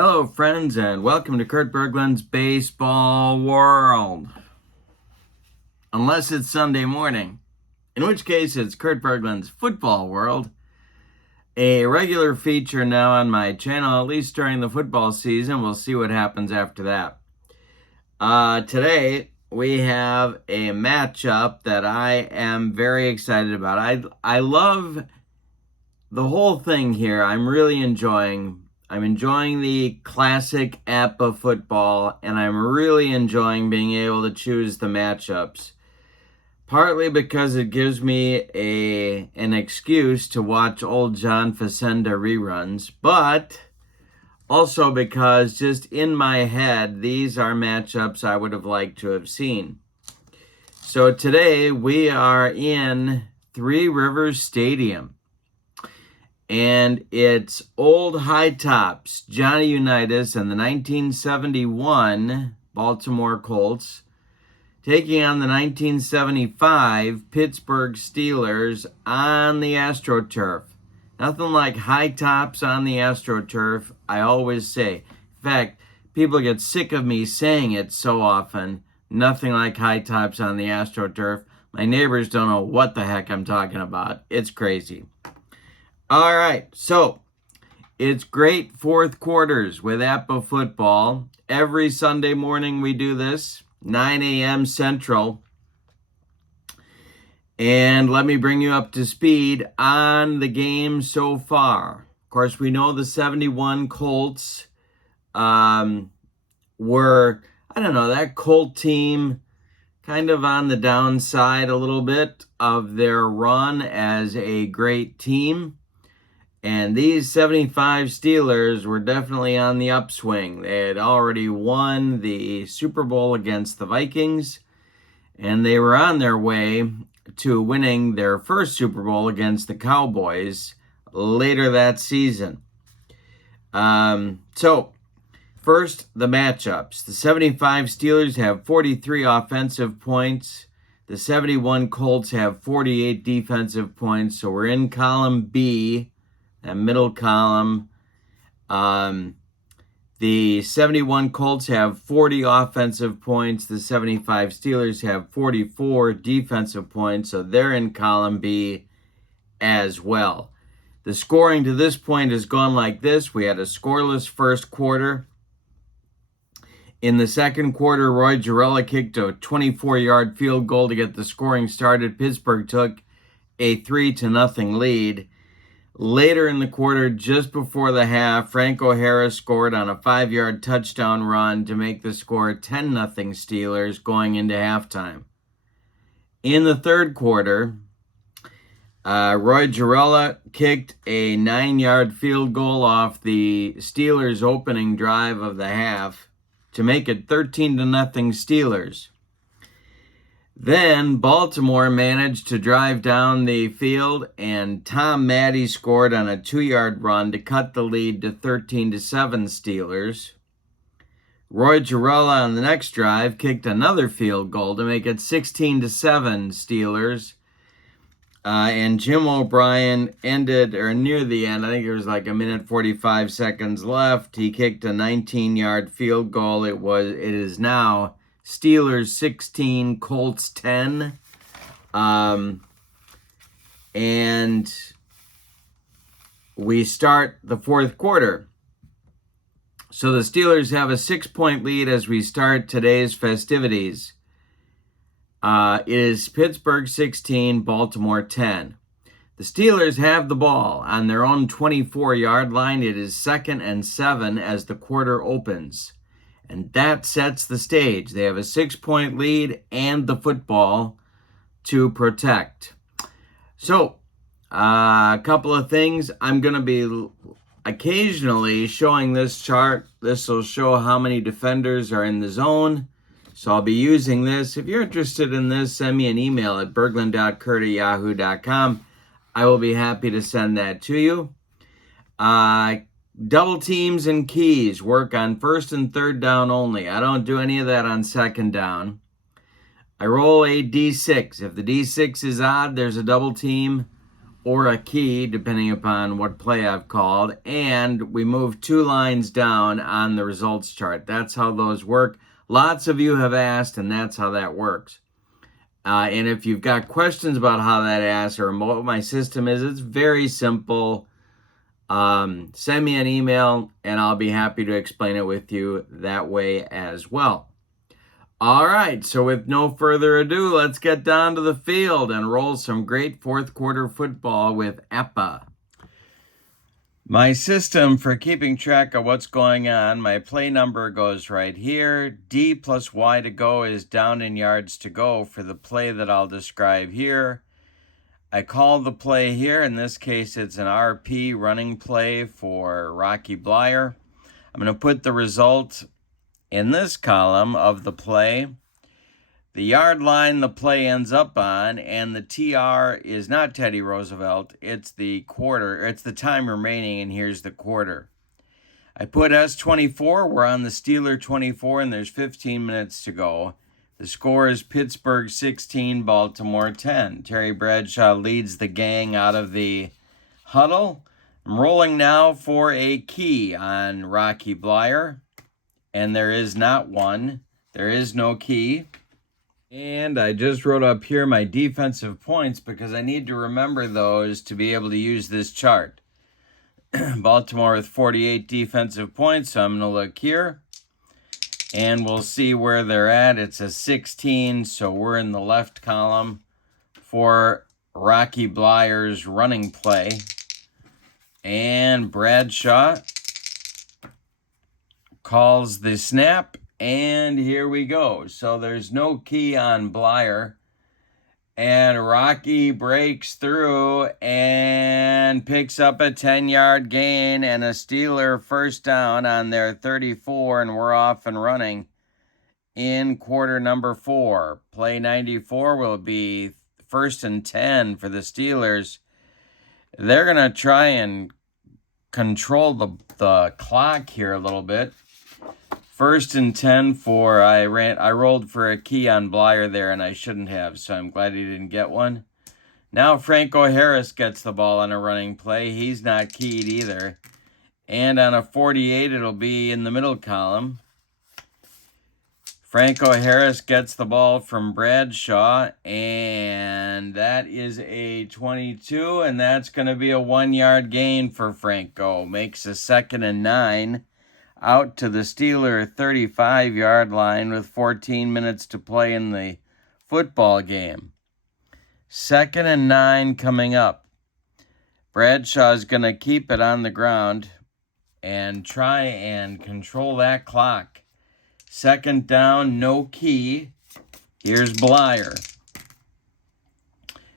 Hello, friends, and welcome to Kurt Berglund's Baseball World. Unless it's Sunday morning, in which case it's Kurt Berglund's Football World, a regular feature now on my channel, at least during the football season. We'll see what happens after that. Today, we have a matchup that I am very excited about. I love the whole thing here. I'm enjoying the classic APBA football, and I'm really enjoying being able to choose the matchups. Partly because it gives me an excuse to watch old John Facenda reruns, but also because just in my head, these are matchups I would have liked to have seen. So today we are in Three Rivers Stadium. And it's old High Tops, Johnny Unitas and the 1971 Baltimore Colts taking on the 1975 Pittsburgh Steelers on the AstroTurf. Nothing like High Tops on the AstroTurf, I always say. In fact, people get sick of me saying it so often. Nothing like High Tops on the AstroTurf. My neighbors don't know what the heck I'm talking about. It's crazy. All right, so it's great fourth quarters with APBA football. Every Sunday morning we do this, 9 a.m. Central. And let me bring you up to speed on the game so far. Of course, we know the 71 Colts were, that Colt team kind of on the downside a little bit of their run as a great team. And these 75 Steelers were definitely on the upswing. They had already won the Super Bowl against the Vikings, and they were on their way to winning their first Super Bowl against the Cowboys later that season. So, first, the matchups. The 75 Steelers have 43 offensive points. The 71 Colts have 48 defensive points. So we're in column B. That middle column. The 71 Colts have 40 offensive points. The 75 Steelers have 44 defensive points, so they're in column B as well. The scoring to this point has gone like this. We had a scoreless first quarter. In the second quarter, Roy Gerela kicked a 24-yard field goal to get the scoring started. Pittsburgh took a 3-0 lead. Later in the quarter, just before the half, Franco Harris scored on a 5-yard touchdown run to make the score 10-0 Steelers going into halftime. In the third quarter, Roy Gerela kicked a 9-yard field goal off the Steelers' opening drive of the half to make it 13-0 Steelers. Then Baltimore managed to drive down the field, and Tom Matte scored on a 2-yard run to cut the lead to 13-7 Steelers. Roy Gerela on the next drive kicked another field goal to make it 16-7 Steelers. And Jim O'Brien ended, or near the end, I think it was like a minute 45 seconds left. He kicked a 19-yard field goal. It is now Steelers 16, Colts 10. And we start the fourth quarter. So the Steelers have a 6-point lead as we start today's festivities. It is Pittsburgh 16, Baltimore 10. The Steelers have the ball on their own 24-yard line. It is 2nd and 7 as the quarter opens. And that sets the stage. They have a 6-point lead and the football to protect. So, a couple of things. I'm going to be occasionally showing this chart. This will show how many defenders are in the zone. So I'll be using this. If you're interested in this, send me an email at berglund.kurt@yahoo.com. I will be happy to send that to you. Double teams and keys work on first and third down only. I don't do any of that on second down. I roll a D6. If the D6 is odd, there's a double team. or a key, depending upon what play I've called, and we move 2 lines down on the results chart. That's how those work. Lots of you have asked, and that's how that works. And if you've got questions about how that asks or what my system is, it's very simple. Send me an email, and I'll be happy to explain it with you that way as well. All right, so with no further ado, let's get down to the field and roll some great fourth quarter football with APBA. My system for keeping track of what's going on, my play number goes right here. D plus Y to go is down in yards to go for the play that I'll describe here. I call the play here. In this case, it's an RP running play for Rocky Bleier. I'm going to put the result in this column of the play, the yard line the play ends up on, and the TR is not Teddy Roosevelt, it's the quarter, it's the time remaining, and here's the quarter. I put S24, we're on the Steeler 24, and there's 15 minutes to go. The score is Pittsburgh 16, Baltimore 10. Terry Bradshaw leads the gang out of the huddle. I'm rolling now for a key on Rocky Bleier. And there is not one. There is no key. And I just wrote up here my defensive points because I need to remember those to be able to use this chart. Baltimore with 48 defensive points, so I'm going to look here. And we'll see where they're at. It's a 16, so we're in the left column for Rocky Bleier's running play. And Bradshaw calls the snap, and here we go. So there's no key on Bleier, and Rocky breaks through and picks up a 10-yard gain and a Steeler first down on their 34, and we're off and running in quarter number 4. Play 94 will be 1st and 10 for the Steelers. They're going to try and control the clock here a little bit. 1st and 10 for, I rolled for a key on Bleier there, and I shouldn't have, so I'm glad he didn't get one. Now Franco Harris gets the ball on a running play. He's not keyed either. And on a 48, it'll be in the middle column. Franco Harris gets the ball from Bradshaw, and that is a 22, and that's going to be a 1-yard gain for Franco. Makes a 2nd and 9. Out to the Steeler 35-yard line with 14 minutes to play in the football game. 2nd and 9 coming up. Bradshaw's going to keep it on the ground and try and control that clock. 2nd down, no key. Here's Bleier.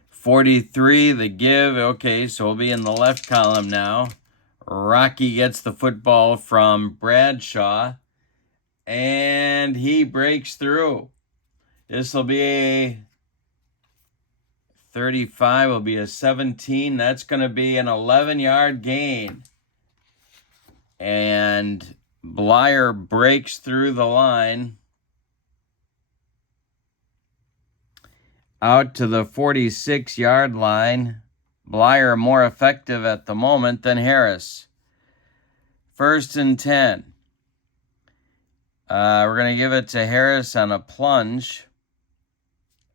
43, the give. Okay, so we'll be in the left column now. Rocky gets the football from Bradshaw, and he breaks through. This will be a 35, will be a 17. That's going to be an 11-yard gain. And Bleier breaks through the line out to the 46-yard line. Bleier more effective at the moment than Harris. 1st and 10. We're going to give it to Harris on a plunge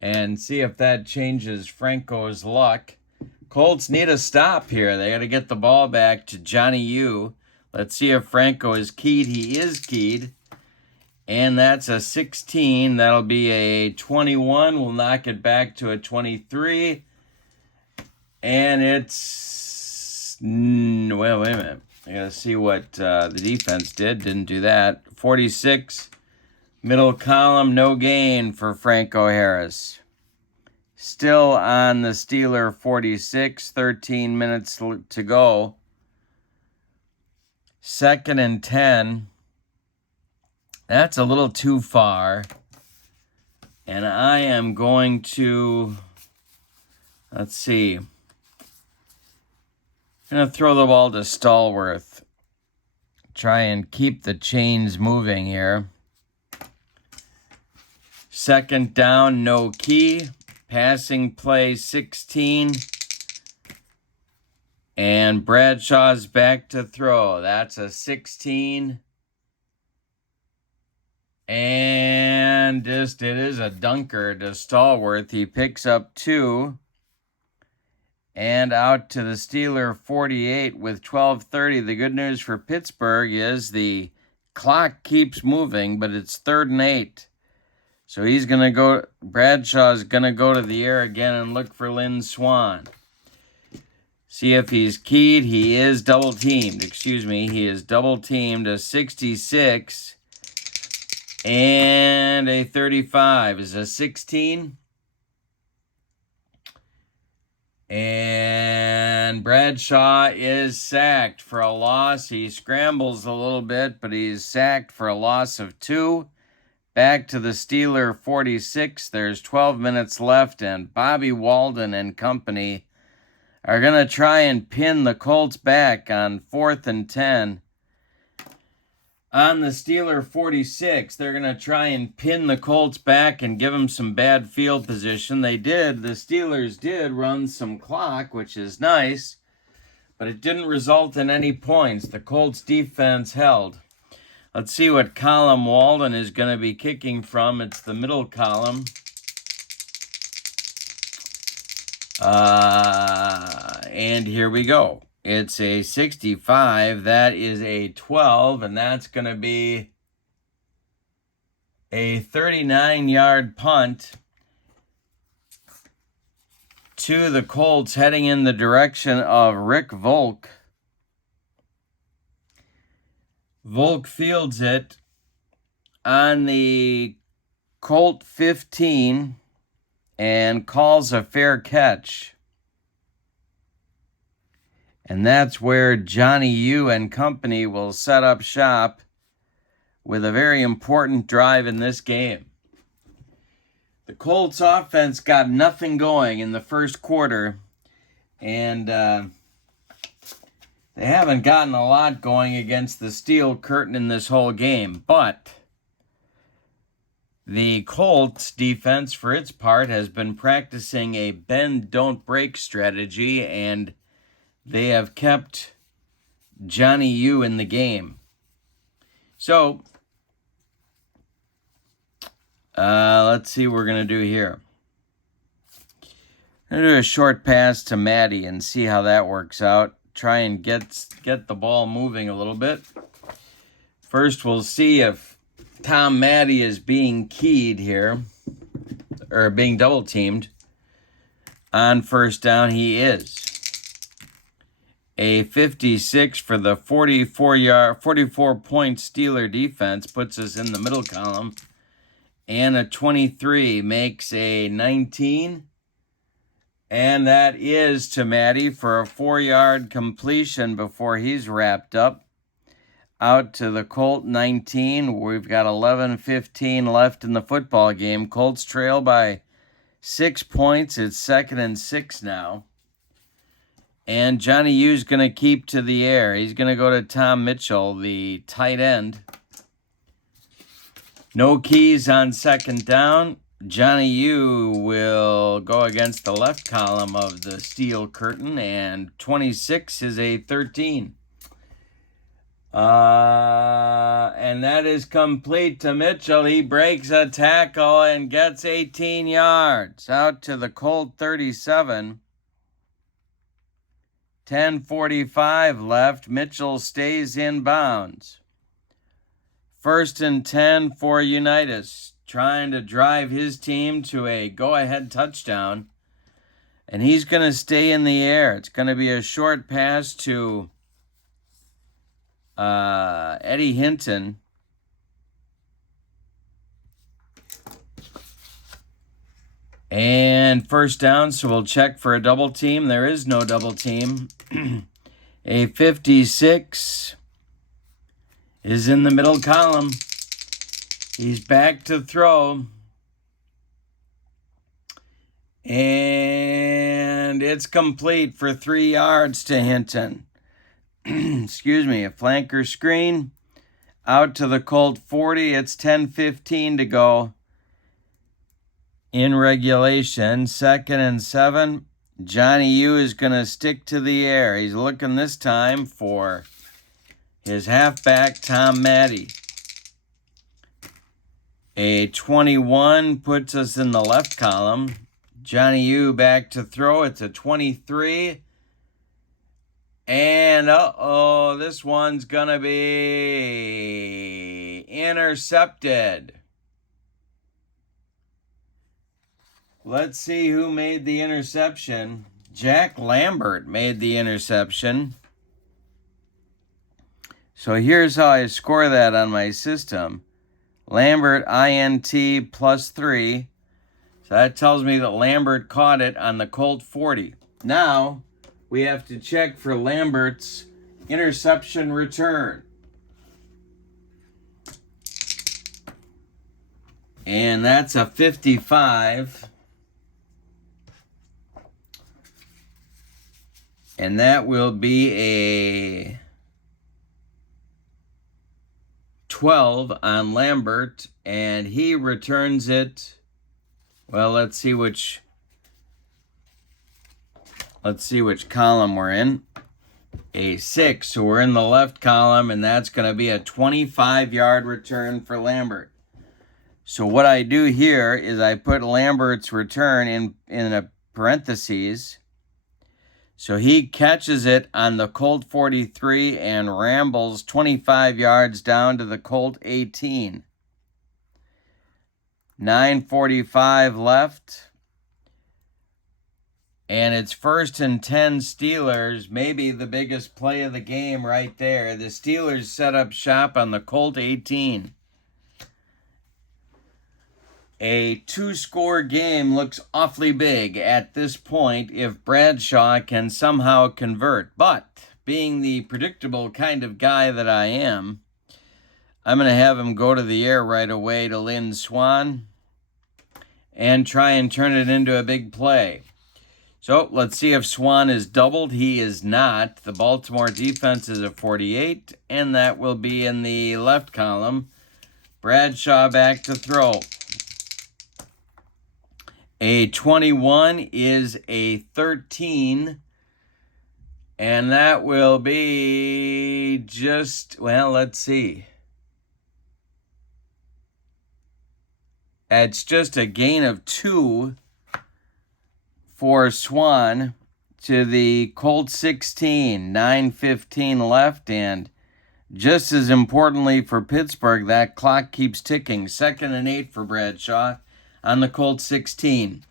and see if that changes Franco's luck. Colts need a stop here. They got to get the ball back to Johnny U. Let's see if Franco is keyed. He is keyed. And that's a 16. That'll be a 21. We'll knock it back to a 23. And it's, well, wait a minute. I got to see what the defense did. Didn't do that. 46, middle column, no gain for Franco Harris. Still on the Steeler 46, 13 minutes to go. 2nd and 10. That's a little too far. And I am going to, let's see. I'm going to throw the ball to Stallworth. Try and keep the chains moving here. 2nd down, no key. Passing play 16. And Bradshaw's back to throw. That's a 16. And it is a dunker to Stallworth. He picks up 2. And out to the Steeler 48 with 12:30. The good news for Pittsburgh is the clock keeps moving, but it's 3rd and 8. So Bradshaw's going to go to the air again and look for Lynn Swan. See if he's keyed. He is double-teamed. He is double-teamed. A 66 and a 35 is a 16. And Bradshaw is sacked for a loss. He scrambles a little bit, but he's sacked for a loss of 2. Back to the Steeler 46. There's 12 minutes left, and Bobby Walden and company are going to try and pin the Colts back on 4th and 10. On the Steeler 46, they're going to try and pin the Colts back and give them some bad field position. They did. The Steelers did run some clock, which is nice, but it didn't result in any points. The Colts defense held. Let's see what column Walden is going to be kicking from. It's the middle column. And here we go. It's a 65. That is a 12, and that's going to be a 39-yard punt to the Colts, heading in the direction of Rick Volk. Volk fields it on the Colt 15 and calls a fair catch. And that's where Johnny U and company will set up shop with a very important drive in this game. The Colts offense got nothing going in the first quarter, and they haven't gotten a lot going against the Steel Curtain in this whole game. But the Colts defense, for its part, has been practicing a bend, don't break strategy, and they have kept Johnny U in the game. So, let's see what we're going to do here. I'm going to do a short pass to Maddie and see how that works out. Try and get the ball moving a little bit. First, we'll see if Tom Maddie is being keyed here, or being double-teamed. On first down, he is. A 56 for the 44-point Steeler defense puts us in the middle column. And a 23 makes a 19. And that is to Maddie for a 4-yard completion before he's wrapped up. Out to the Colt 19. We've got 11:15 left in the football game. Colts trail by 6 points. It's 2nd and 6 now. And Johnny U's going to keep to the air. He's going to go to Tom Mitchell, the tight end. No keys on 2nd down. Johnny U will go against the left column of the Steel Curtain, and 26 is a 13. And that is complete to Mitchell. He breaks a tackle and gets 18 yards. Out to the Colt 37. 10:45 left. Mitchell stays in bounds. 1st and 10 for Unitas, trying to drive his team to a go-ahead touchdown. And he's going to stay in the air. It's going to be a short pass to Eddie Hinton. And first down, so we'll check for a double team. There is no double team. A 56 is in the middle column. He's back to throw. And it's complete for 3 yards to Hinton. Excuse me, a flanker screen. Out to the Colt 40. It's 10:15 to go in regulation. 2nd and 7. Johnny U is going to stick to the air. He's looking this time for his halfback, Tom Matty. A 21 puts us in the left column. Johnny U back to throw. It's a 23. And, this one's going to be intercepted. Let's see who made the interception. Jack Lambert made the interception. So here's how I score that on my system. Lambert, INT, +3. So that tells me that Lambert caught it on the Colt 40. Now, we have to check for Lambert's interception return. And that's a 55. And that will be a 12 on Lambert. And he returns it. Well, let's see which column we're in. A 6. So we're in the left column, and that's going to be a 25-yard return for Lambert. So what I do here is I put Lambert's return in a parentheses. So he catches it on the Colt 43 and rambles 25 yards down to the Colt 18. 9:45 left. And it's 1st and 10 Steelers, maybe the biggest play of the game right there. The Steelers set up shop on the Colt 18. A 2-score game looks awfully big at this point if Bradshaw can somehow convert. But being the predictable kind of guy that I am, I'm going to have him go to the air right away to Lynn Swan and try and turn it into a big play. So let's see if Swan is doubled. He is not. The Baltimore defense is a 48, and that will be in the left column. Bradshaw back to throw. A 21 is a 13, and that will be just, well, let's see. It's just a gain of 2 for Swan to the Colt 16, 9:15 left, and just as importantly for Pittsburgh, that clock keeps ticking. 2nd and 8 for Bradshaw on the Colt 16.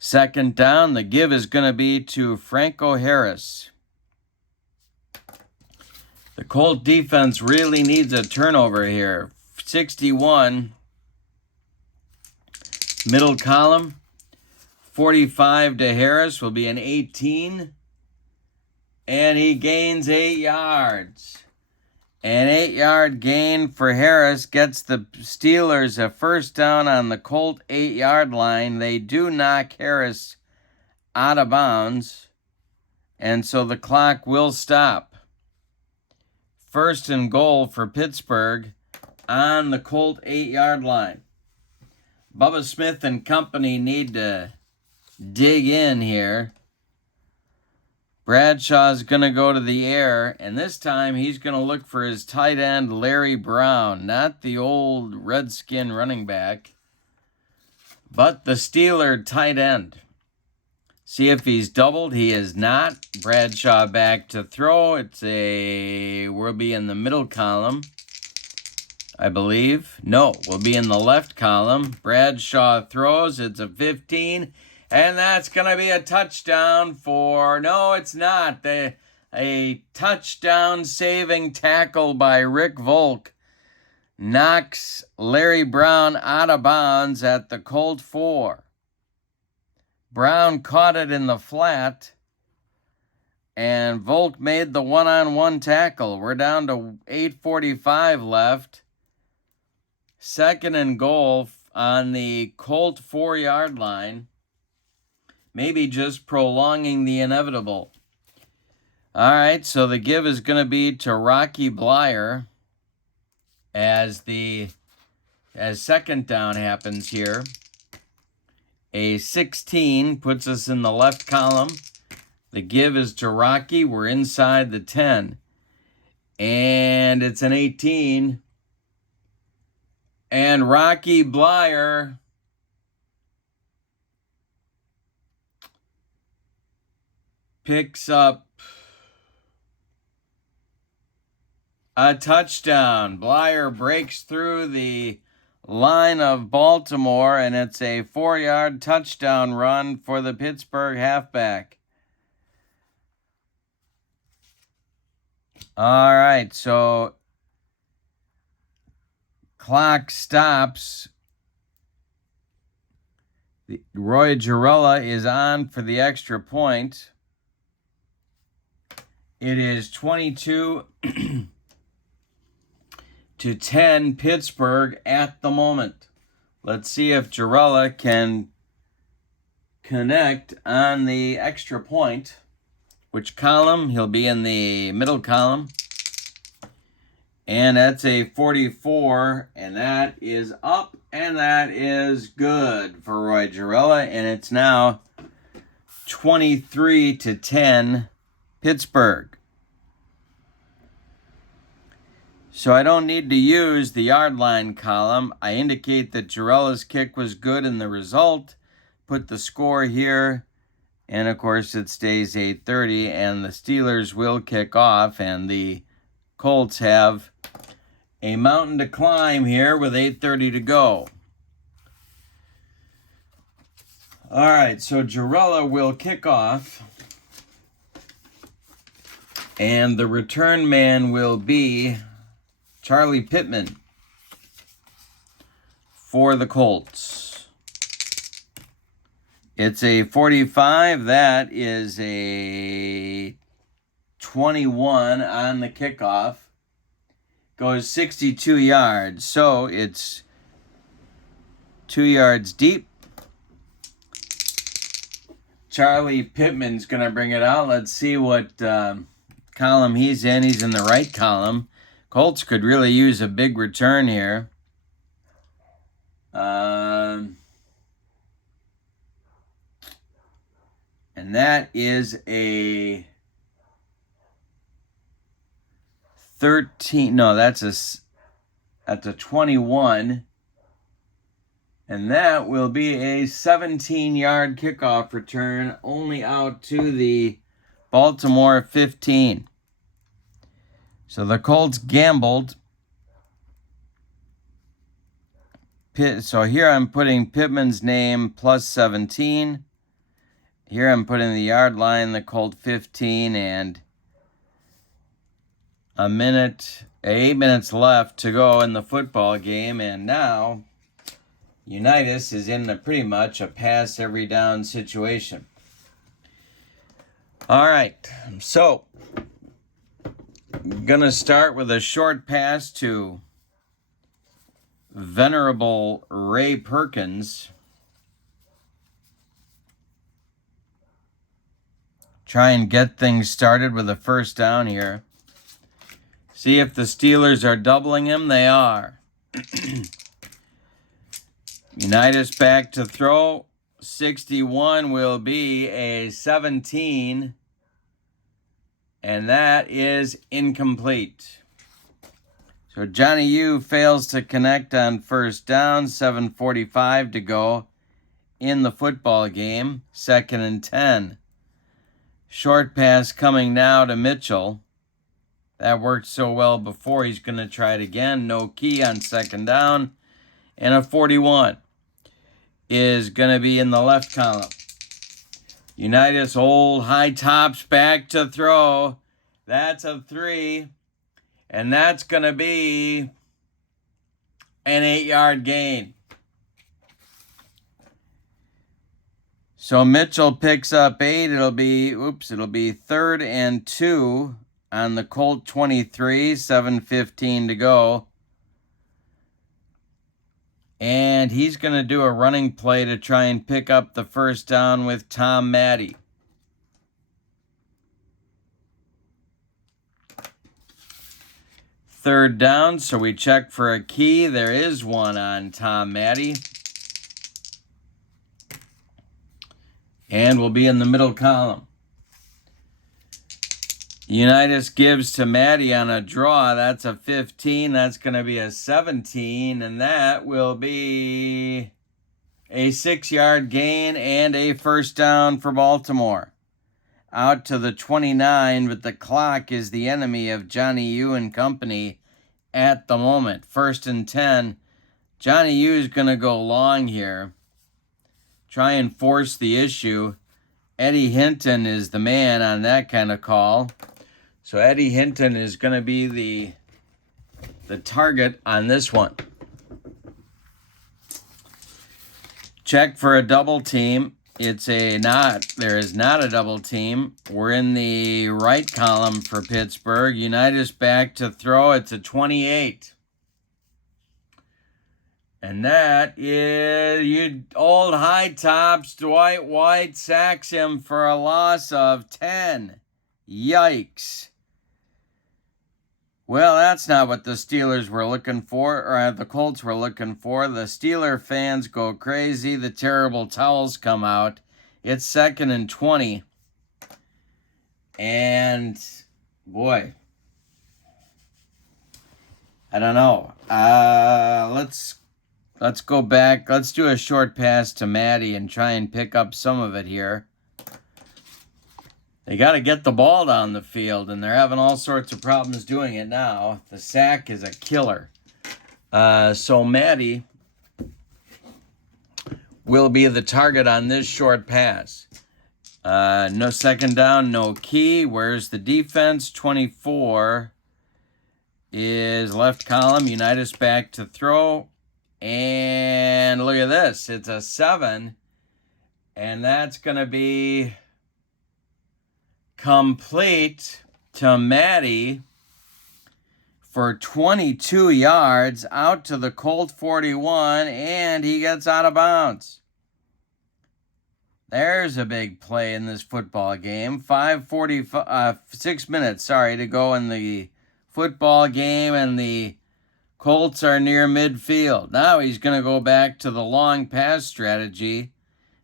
2nd down, the give is going to be to Franco Harris. The Colt defense really needs a turnover here. 61, middle column. 45 to Harris will be an 18. And he gains 8 yards. An 8-yard gain for Harris gets the Steelers a 1st down on the Colt 8-yard line. They do knock Harris out of bounds, and so the clock will stop. 1st and goal for Pittsburgh on the Colt 8-yard line. Bubba Smith and company need to dig in here. Bradshaw's going to go to the air, and this time he's going to look for his tight end, Larry Brown, not the old Redskin running back, but the Steeler tight end. See if he's doubled. He is not. Bradshaw back to throw. We'll be in the middle column, I believe. No, we'll be in the left column. Bradshaw throws. It's a 15. And that's going to be a touchdown for, no, it's not. A touchdown saving tackle by Rick Volk knocks Larry Brown out of bounds at the Colt 4. Brown caught it in the flat, and Volk made the one-on-one tackle. We're down to 8:45 left. 2nd and goal on the Colt 4-yard line. Maybe just prolonging the inevitable. All right, so the give is going to be to Rocky Blyer as 2nd down happens here. A 16 puts us in the left column. The give is to Rocky. We're inside the 10. And it's an 18. And Rocky Blyer picks up a touchdown. Blyer breaks through the line of Baltimore, and it's a 4-yard touchdown run for the Pittsburgh halfback. All right, so clock stops. Roy Girella is on for the extra point. It is 22 to 10 Pittsburgh at the moment. Let's see if Girella can connect on the extra point. Which column? He'll be in the middle column. And that's a 44, and that is up, and that is good for Roy Girella, and it's now 23 to 10 Pittsburgh. So I don't need to use the yard line column. I indicate that Girella's kick was good in the result. Put the score here. And of course it stays 8:30 and the Steelers will kick off and the Colts have a mountain to climb here with 8:30 to go. All right, so Girella will kick off. And the return man will be Charlie Pittman for the Colts. It's a 45. That is a 21 on the kickoff. Goes 62 yards. So it's 2 yards deep. Charlie Pittman's going to bring it out. Let's see what column he's in. He's in the right column. Colts could really use a big return here. And that is a 13. No, that's a 21. And that will be a 17-yard kickoff return, only out to the Baltimore 15. So the Colts gambled. So here I'm putting Pittman's name plus 17. Here I'm putting the yard line, the Colt 15, and 8 minutes left to go in the football game. And now Unitas is in pretty much a pass every down situation. All right, so I'm going to start with a short pass to venerable Ray Perkins. Try and get things started with a first down here. See if the Steelers are doubling him. They are. Unitas back to throw. 61 will be a 17. And that is incomplete. So Johnny U fails to connect on first down. 7:45 to go in the football game. 2nd and 10. Short pass coming now to Mitchell. That worked so well before. He's going to try it again. No key on 2nd down. And a 41 is going to be in the left column. Unitas old high tops back to throw. That's a 3. And that's going to be an 8-yard gain. So Mitchell picks up 8. It'll be 3rd and 2 on the Colt 23. 7:15 to go. And he's going to do a running play to try and pick up the first down with Tom Matte. Third down, so we check for a key. There is one on Tom Matte. and will be in the middle column. Unitas gives to Maddie on a draw. That's a 15. That's going to be a 17, and that will be a 6-yard gain and a first down for Baltimore. Out to the 29, but the clock is the enemy of Johnny U and company at the moment. 1st and 10. Johnny U is going to go long here. Try and force the issue. Eddie Hinton is the man on that kind of call. So Eddie Hinton is going to be the target on this one. Check for a double team. There is not a double team. We're in the right column for Pittsburgh. Unitas back to throw. It's a 28. And that is old high tops. Dwight White sacks him for a loss of 10. Yikes. Well, that's not what the Steelers were looking for, or the Colts were looking for. The Steeler fans go crazy. The terrible towels come out. It's 2nd and 20. And, boy, I don't know. Let's go back. Let's do a short pass to Maddie and try and pick up some of it here. They got to get the ball down the field, and they're having all sorts of problems doing it now. The sack is a killer. So Maddie will be the target on this short pass. No second down, no key. Where's the defense? 24 is left column. Unitas back to throw. And look at this. It's a 7. And that's going to be complete to Maddie for 22 yards out to the Colt 41, and he gets out of bounds. There's a big play in this football game. 6 minutes, to go in the football game, and the Colts are near midfield. Now he's going to go back to the long pass strategy,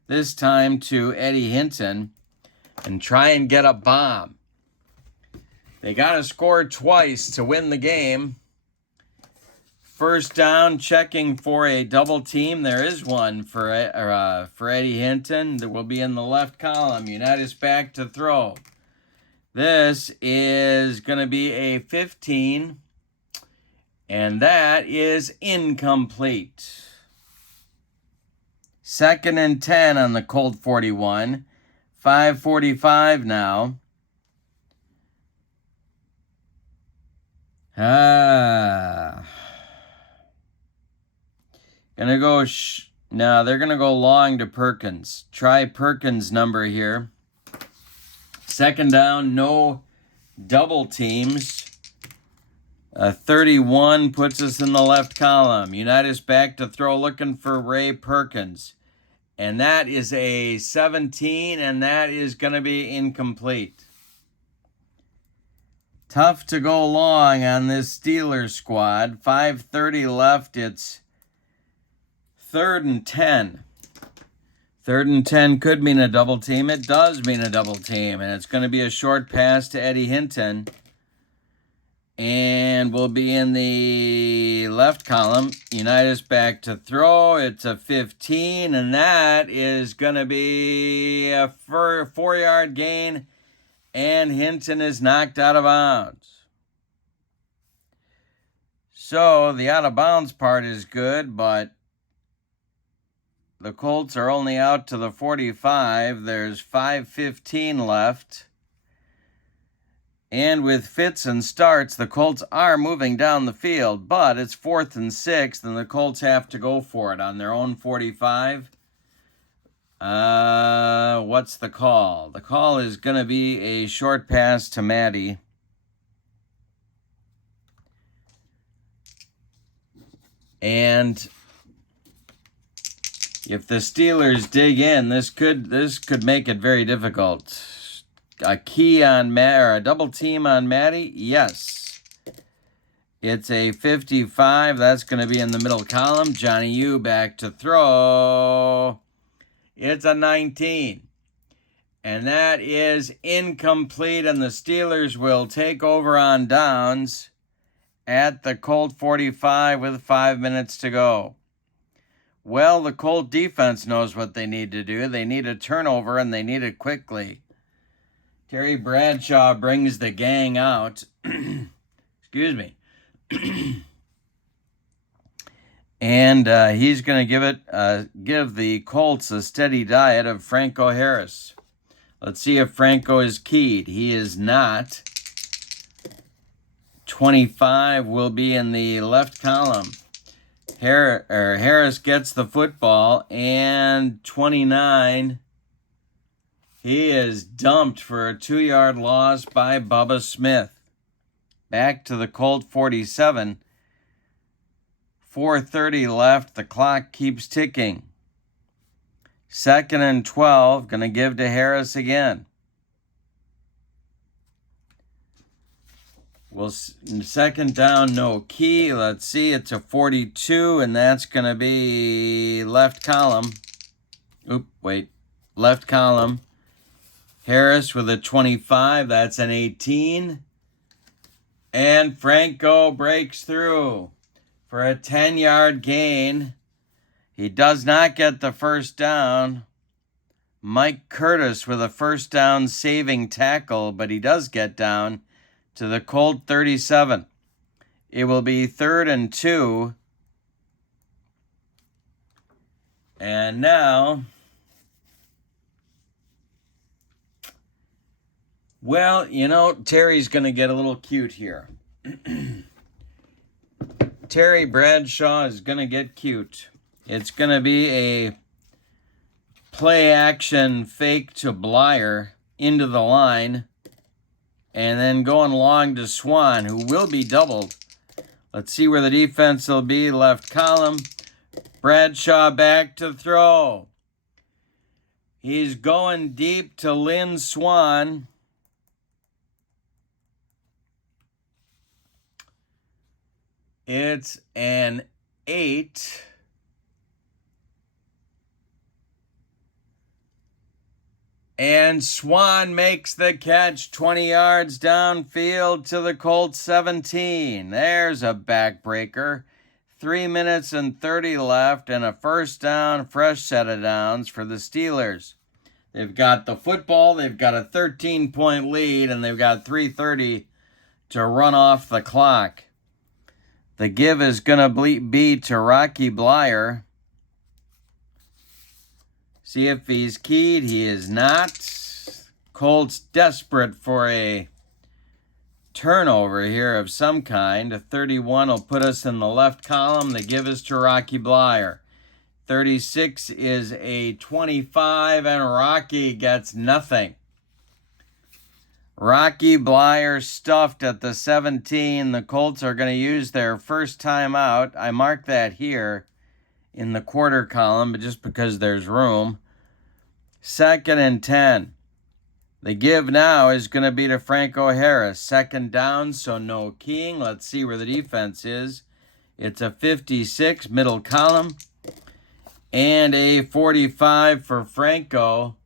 this time to Eddie Hinton, and try and get a bomb. They got to score twice to win the game. First down, checking for a double team. There is one for Eddie Hinton. That will be in the left column. Unitas back to throw. This is going to be a 15, and that is incomplete. 2nd and 10 on the Colt 41. 5:45 now. Gonna go. No, they're gonna go long to Perkins. Try Perkins' number here. 2nd down, no double teams. 31 puts us in the left column. Unitas back to throw, looking for Ray Perkins. And that is a 17, and that is going to be incomplete. Tough to go long on this Steelers squad. 5:30 left. It's 3rd and 10. 3rd and 10 could mean a double team. It does mean a double team, and it's going to be a short pass to Eddie Hinton. And we'll be in the left column. Unitas back to throw. It's a 15, and that is going to be a 4-yard gain, and Hinton is knocked out of bounds. So the out of bounds part is good, but the Colts are only out to the 45. There's 5:15 left. And with fits and starts, the Colts are moving down the field, but it's 4th and 6, and the Colts have to go for it on their own 45. What's the call? The call is going to be a short pass to Maddie. And if the Steelers dig in, this could make it very difficult. A key on or a double team on Maddie? Yes. It's a 55. That's going to be in the middle column. Johnny U back to throw. It's a 19. And that is incomplete, and the Steelers will take over on downs at the Colt 45 with 5 minutes to go. Well, the Colt defense knows what they need to do. They need a turnover, and they need it quickly. Terry Bradshaw brings the gang out. Excuse me. And he's going to give the Colts a steady diet of Franco Harris. Let's see if Franco is keyed. He is not. 25 will be in the left column. Harris gets the football, and 29, he is dumped for a 2-yard loss by Bubba Smith. Back to the Colt 47. 4:30 left. The clock keeps ticking. 2nd and 12. Going to give to Harris again. Well, 2nd down, no key. Let's see. It's a 42, and that's going to be left column. Left column. Harris with a 25. That's an 18. And Franco breaks through for a 10-yard gain. He does not get the first down. Mike Curtis with a first down saving tackle, but he does get down to the Colt 37. It will be 3rd and 2. And now, well, Terry's going to get a little cute here. Terry Bradshaw is going to get cute. It's going to be a play-action fake to Blyer into the line, and then going long to Swan, who will be doubled. Let's see where the defense will be. Left column. Bradshaw back to throw. He's going deep to Lynn Swan. It's an 8. And Swan makes the catch 20 yards downfield to the Colts 17. There's a backbreaker. 3 minutes and 30 left and a first down, fresh set of downs for the Steelers. They've got the football, they've got a 13-point lead, and they've got 3:30 to run off the clock. The give is going to be to Rocky Blyer. See if he's keyed. He is not. Colts desperate for a turnover here of some kind. A 31 will put us in the left column. The give is to Rocky Blyer. 36 is a 25, and Rocky gets nothing. Rocky Blyer stuffed at the 17. The Colts are going to use their first timeout. I marked that here in the quarter column, but just because there's room. 2nd and 10. The give now is going to be to Franco Harris. 2nd down, so no keying. Let's see where the defense is. It's a 56, middle column. And a 45 for Franco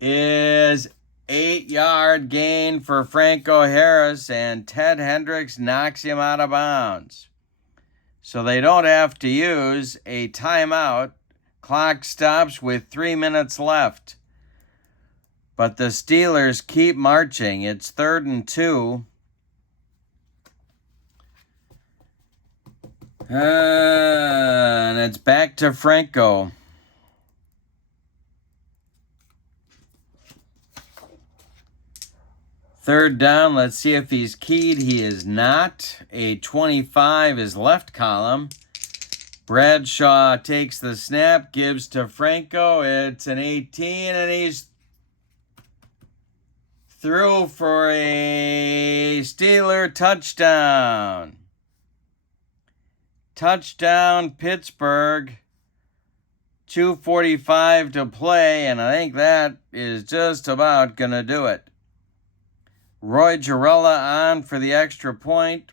is 8-yard gain for Franco Harris, and Ted Hendricks knocks him out of bounds. So they don't have to use a timeout. Clock stops with 3 minutes left. But the Steelers keep marching. It's 3rd and 2. And it's back to Franco. 3rd down, let's see if he's keyed. He is not. A 25 is left column. Bradshaw takes the snap, gives to Franco. It's an 18, and he's through for a Steeler touchdown. Touchdown, Pittsburgh. 2:45 to play, and I think that is just about going to do it. Roy Girella on for the extra point.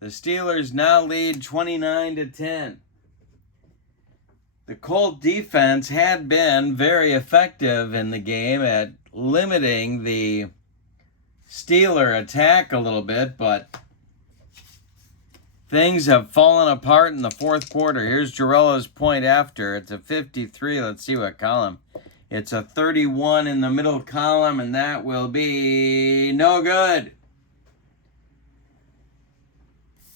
The Steelers now lead 29-10. The Colt defense had been very effective in the game at limiting the Steeler attack a little bit, but things have fallen apart in the fourth quarter. Here's Jarella's point after. It's a 53. Let's see what column. It's a 31 in the middle column, and that will be no good.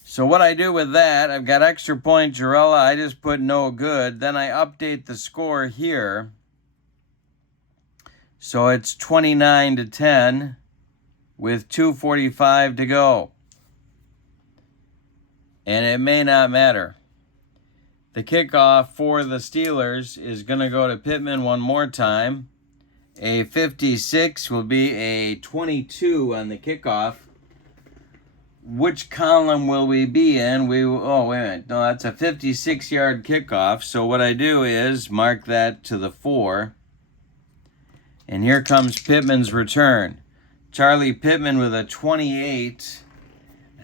So what I do with that, I've got extra point Jarella. I just put no good. Then I update the score here. So it's 29-10 with 2:45 to go. And it may not matter. The kickoff for the Steelers is going to go to Pittman one more time. A 56 will be a 22 on the kickoff. Which column will we be in? Oh, wait a minute. No, that's a 56-yard kickoff. So what I do is mark that to the 4. And here comes Pittman's return. Charlie Pittman with a 28.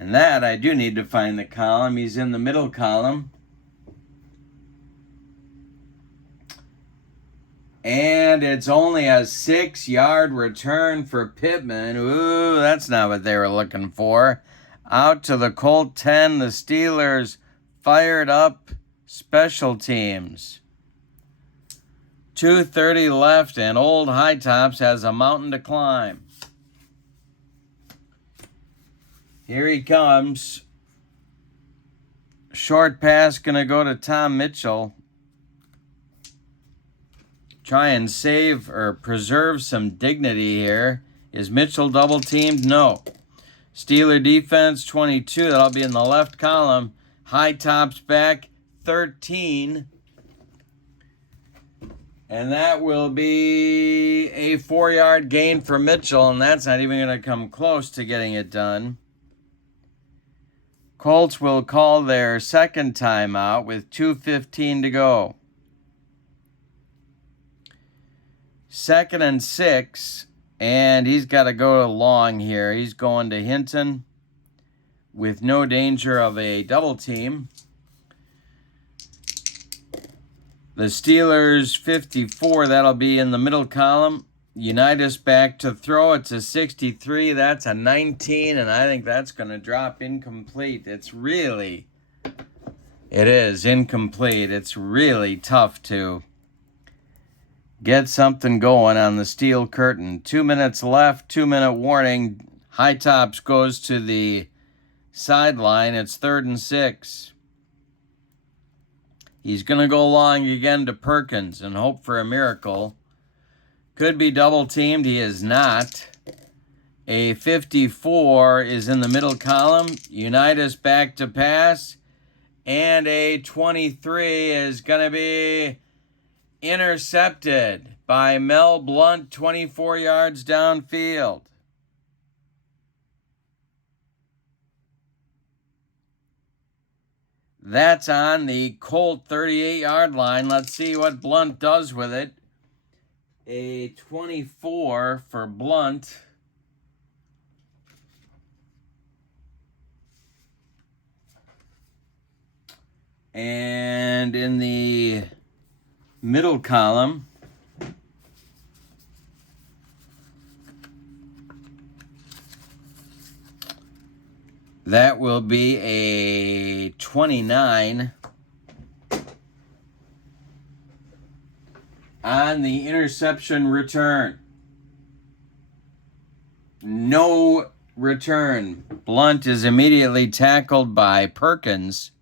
And that, I do need to find the column. He's in the middle column. And it's only a 6-yard return for Pittman. Ooh, that's not what they were looking for. Out to the Colt 10, the Steelers fired up special teams. 2:30 left, and Old High Tops has a mountain to climb. Here he comes. Short pass going to go to Tom Mitchell. Try and save or preserve some dignity here. Is Mitchell double teamed? No. Steeler defense 22. That'll be in the left column. High Tops back 13. And that will be a 4-yard gain for Mitchell. And that's not even going to come close to getting it done. Colts will call their second timeout with 2:15 to go. 2nd and 6. And he's got to go long here. He's going to Hinton with no danger of a double team. The Steelers 54, that'll be in the middle column. Unitas back to throw. It's a 63. That's a 19, and I think that's going to drop incomplete. It is incomplete. It's really tough to get something going on the steel curtain. 2 minutes left, 2-minute warning. High Tops goes to the sideline. It's 3rd and 6. He's going to go long again to Perkins and hope for a miracle. Could be double teamed. He is not. A 54 is in the middle column. Unitas back to pass. And a 23 is going to be intercepted by Mel Blount, 24 yards downfield. That's on the Colt 38-yard line. Let's see what Blount does with it. A 24 for Blount. And in the middle column, that will be a 29 on the interception return. No return. Blount is immediately tackled by Perkins.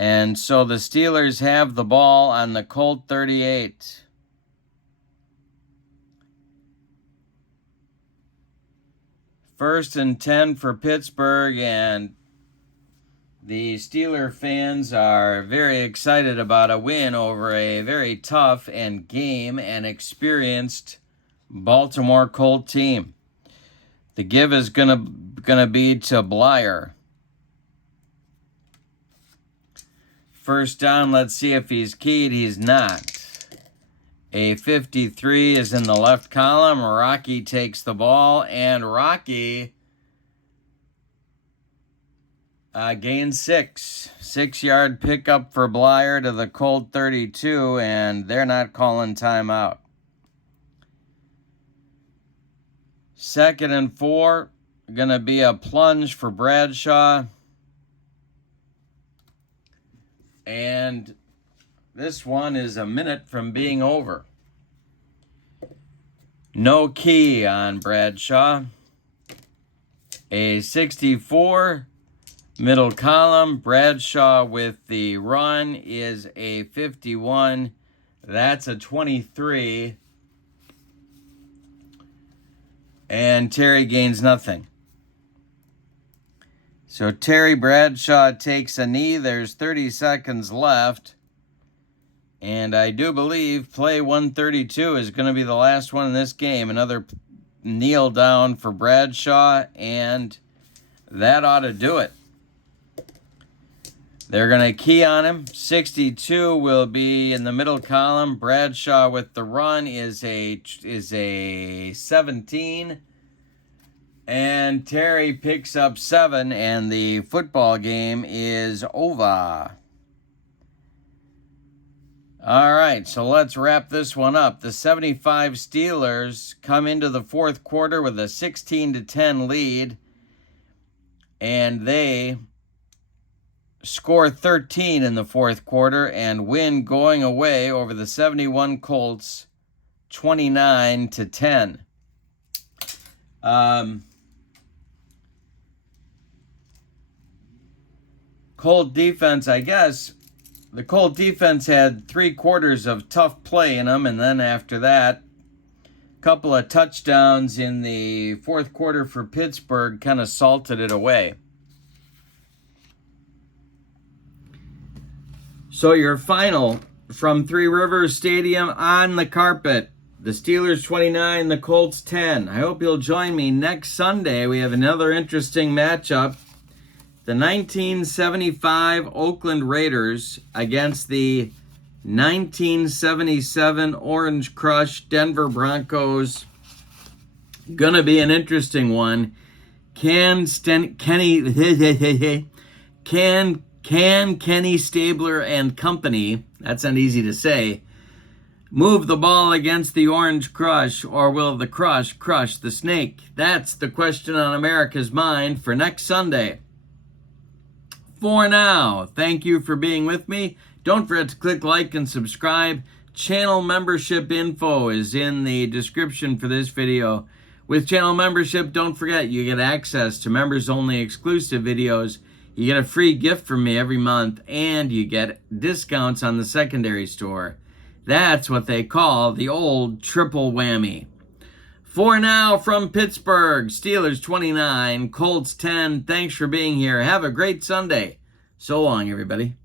And so the Steelers have the ball on the Colt 38. First and 10 for Pittsburgh, and the Steeler fans are very excited about a win over a very tough and game and experienced Baltimore Colt team. The give is gonna be to Blyer. First down, let's see if he's keyed. He's not. A 53 is in the left column. Rocky takes the ball, and Rocky Gain 6. 6-yard pickup for Blyer to the Colt 32, and they're not calling timeout. 2nd and 4. Going to be a plunge for Bradshaw. And this one is a minute from being over. No key on Bradshaw. A 64. Middle column. Bradshaw with the run is a 51. That's a 23. And Terry gains nothing. So Terry Bradshaw takes a knee. There's 30 seconds left. And I do believe play 132 is going to be the last one in this game. Another kneel down for Bradshaw, and that ought to do it. They're going to key on him. 62 will be in the middle column. Bradshaw with the run is a 17. And Terry picks up 7, and the football game is over. All right, so let's wrap this one up. The 75 Steelers come into the fourth quarter with a 16-10 lead, and they score 13 in the fourth quarter and win going away over the 71 Colts 29-10. Colt defense, I guess, the Colt defense had 3 quarters of tough play in them, and then after that, a couple of touchdowns in the fourth quarter for Pittsburgh kind of salted it away. So your final from Three Rivers Stadium on the carpet, the Steelers 29, the Colts 10. I hope you'll join me next Sunday. We have another interesting matchup. The 1975 Oakland Raiders against the 1977 Orange Crush Denver Broncos. Gonna be an interesting one. Can Kenny Stabler and company, that's not easy to say, move the ball against the Orange Crush, or will the Crush crush the snake? That's the question on America's mind for next Sunday. For now, thank you for being with me. Don't forget to click like and subscribe. Channel membership info is in the description for this video. With channel membership, don't forget you get access to members-only exclusive videos. You get a free gift from me every month, and you get discounts on the secondary store. That's what they call the old triple whammy. For now, from Pittsburgh, Steelers 29, Colts 10. Thanks for being here. Have a great Sunday. So long, everybody.